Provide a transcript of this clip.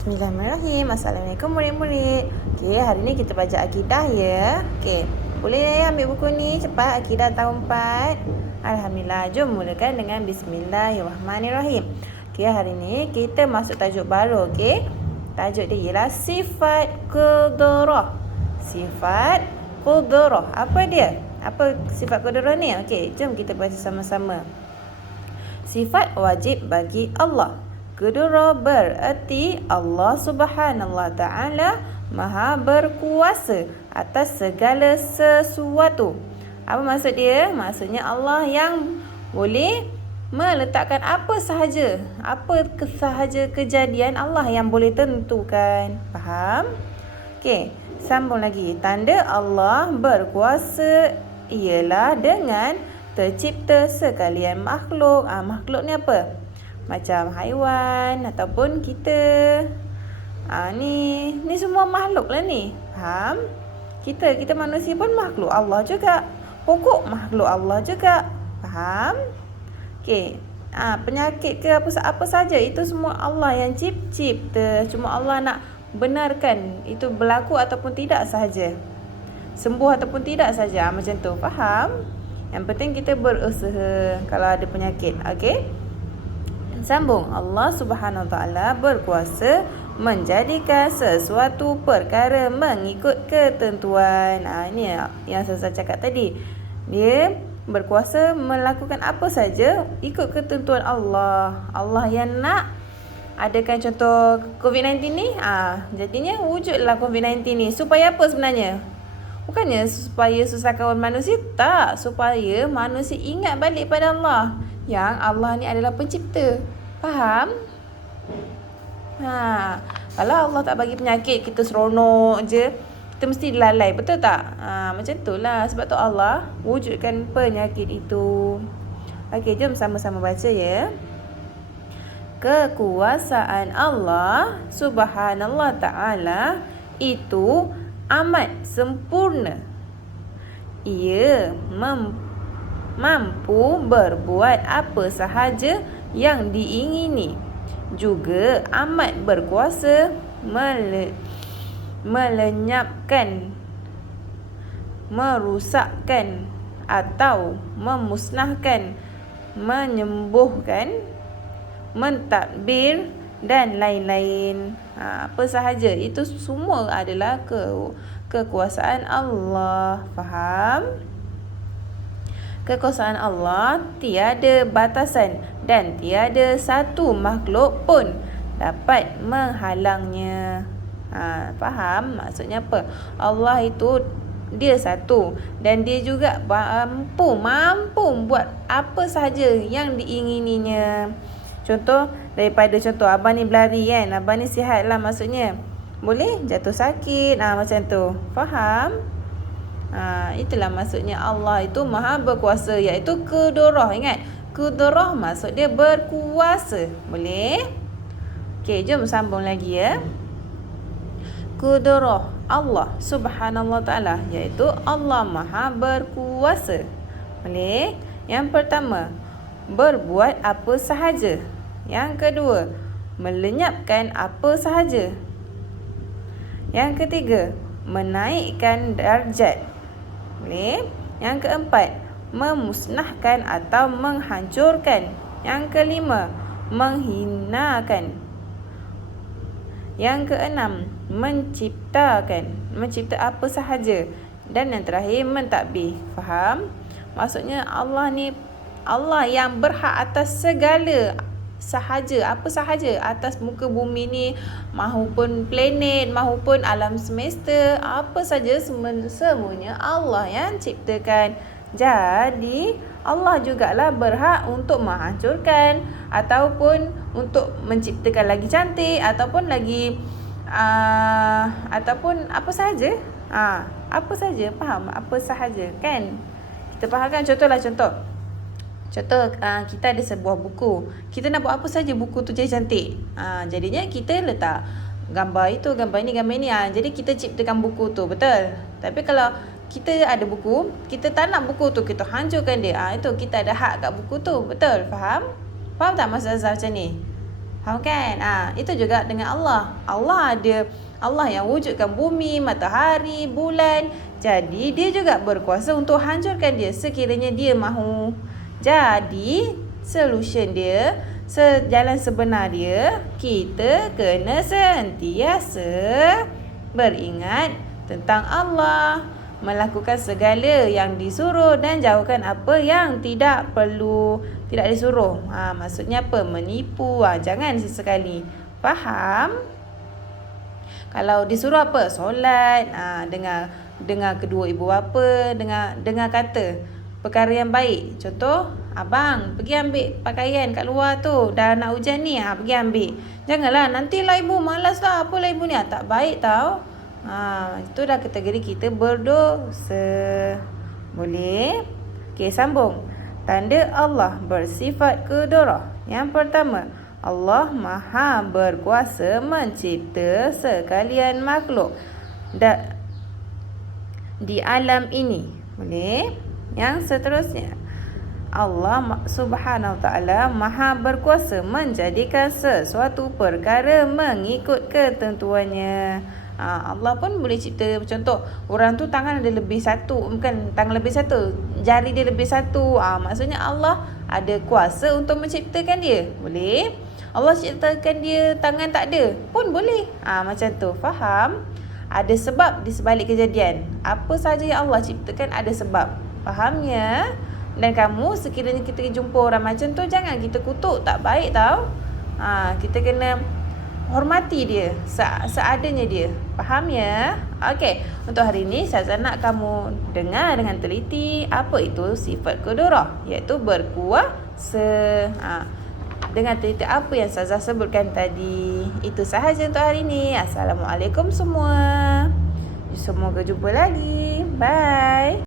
Bismillahirrahmanirrahim. Assalamualaikum murid-murid. Okey, hari ni kita belajar akidah ya. Okey, boleh ambil buku ni cepat, akidah tahun 4. Alhamdulillah. Jom mulakan dengan bismillahirrahmanirrahim. Okey, hari ni kita masuk tajuk baru, okey. Tajuk dia ialah sifat qudrah. Sifat qudrah. Apa dia? Apa sifat qudrah ni? Okey, jom kita baca sama-sama. Sifat wajib bagi Allah. Qudrah bererti Allah Subhanahu Wa Taala Maha berkuasa atas segala sesuatu. Apa maksud dia? Maksudnya Allah yang boleh meletakkan apa sahaja kejadian Allah yang boleh tentukan. Faham? Okey, sambung lagi. Tanda Allah berkuasa ialah dengan tercipta sekalian makhluk. Makhluk ni apa? Macam haiwan ataupun kita. Ni semua makhluk lah ni. Faham? Kita manusia pun makhluk Allah juga. Pokok makhluk Allah juga. Faham? Okey. Penyakit ke apa saja itu semua Allah yang cipta. Cuma Allah nak benarkan itu berlaku ataupun tidak sahaja. Sembuh ataupun tidak saja. Macam tu. Faham? Yang penting kita berusaha kalau ada penyakit. Okey? Sambung. Allah Subhanahu Wa Taala berkuasa menjadikan sesuatu perkara mengikut ketentuan. Ini yang saya cakap tadi. Dia berkuasa melakukan apa saja ikut ketentuan Allah. Allah yang nak adakan contoh COVID-19 ni. Jadinya wujudlah COVID-19 ni. Supaya apa sebenarnya? Bukannya supaya susahkan manusia. Tak. Supaya manusia ingat balik pada Allah. Yang Allah ni adalah pencipta. Faham? Kalau Allah tak bagi penyakit, kita seronok je, kita mesti lalai. Betul tak? Macam itulah. Sebab tu Allah wujudkan penyakit itu. Okey, jom sama-sama baca ya. Kekuasaan Allah Subhanahu Wa Taala itu amat sempurna. Ia mampu berbuat apa sahaja yang diingini. Juga amat berkuasa melenyapkan, merosakkan atau memusnahkan, menyembuhkan, mentadbir dan lain-lain. Apa sahaja itu semua adalah kekuasaan Allah. Faham? Kekuasaan Allah tiada batasan dan tiada satu makhluk pun dapat menghalangnya. Faham? Maksudnya apa? Allah itu dia satu dan dia juga mampu buat apa sahaja yang diingininya. Contoh, daripada contoh abang ni berlari kan, abang ni sihat lah maksudnya. Boleh jatuh sakit, macam tu. Faham? Itulah maksudnya Allah itu maha berkuasa, iaitu qudrah. Ingat, qudrah maksud dia berkuasa. Boleh? Okey, jom sambung lagi ya. Qudrah Allah Subhanahu Wa Taala, iaitu Allah maha berkuasa. Boleh? Yang pertama, berbuat apa sahaja. Yang kedua, melenyapkan apa sahaja. Yang ketiga, menaikkan darjat. Boleh? Yang keempat, memusnahkan atau menghancurkan. Yang kelima, menghinakan. Yang keenam, mencipta apa sahaja. Dan yang terakhir, mentadbir. Faham? Maksudnya Allah ni, Allah yang berhak atas segala sahaja, apa sahaja atas muka bumi ni, mahupun planet, mahupun alam semesta, apa saja semuanya Allah yang ciptakan. Jadi Allah jugalah berhak untuk menghancurkan ataupun untuk menciptakan lagi cantik ataupun lagi ataupun apa sahaja. Apa sahaja, faham? Apa sahaja kan? Kita fahamkan Contoh, kita ada sebuah buku. Kita nak buat apa saja buku tu jadi cantik. Jadinya kita letak gambar itu, gambar ini. Jadi kita ciptakan buku tu, betul? Tapi kalau kita ada buku, kita tak nak buku tu, kita hancurkan dia. Itu kita ada hak kat buku tu, betul? Faham? Faham tak maksud Azhar macam ni? Faham kan? Itu juga dengan Allah. Allah yang wujudkan bumi, matahari, bulan. Jadi dia juga berkuasa untuk hancurkan dia sekiranya dia mahu. Jadi solution dia, jalan sebenar dia, kita kena sentiasa beringat tentang Allah, melakukan segala yang disuruh dan jauhkan apa yang tidak perlu, tidak disuruh. Maksudnya apa? Menipu. Jangan sesekali. Faham? Kalau disuruh apa? Solat, dengar kedua ibu bapa, dengar kata perkara yang baik. Contoh, abang pergi ambil pakaian kat luar tu, dah nak hujan ni, pergi ambil. Janganlah nantilah ibu malas lah, apalah ibu ni, tak baik tau. Itu dah kategori kita berdosa. Boleh? Okey, sambung. Tanda Allah bersifat kedurah. Yang pertama, Allah Maha berkuasa mencipta sekalian makhluk di alam ini. Boleh? Yang seterusnya, Allah Subhanahu Wa Taala Maha berkuasa menjadikan sesuatu perkara mengikut ketentuannya. Allah pun boleh cipta. Contoh, orang tu tangan ada lebih satu, bukan tangan lebih satu, jari dia lebih satu. Maksudnya Allah ada kuasa untuk menciptakan dia. Boleh? Allah ciptakan dia tangan tak ada pun boleh. Macam tu. Faham? Ada sebab di sebalik kejadian. Apa saja yang Allah ciptakan ada sebab. Fahamnya? Dan kamu sekiranya kita jumpa orang macam tu, jangan kita kutuk, tak baik tau. Kita kena hormati dia seadanya dia. Faham ya? Okey, untuk hari ini saya nak kamu dengar dengan teliti apa itu sifat kudurah, iaitu berkuasa. Dengan teliti apa yang Ustazah sebutkan tadi. Itu sahaja untuk hari ini. Assalamualaikum semua. Semoga jumpa lagi. Bye.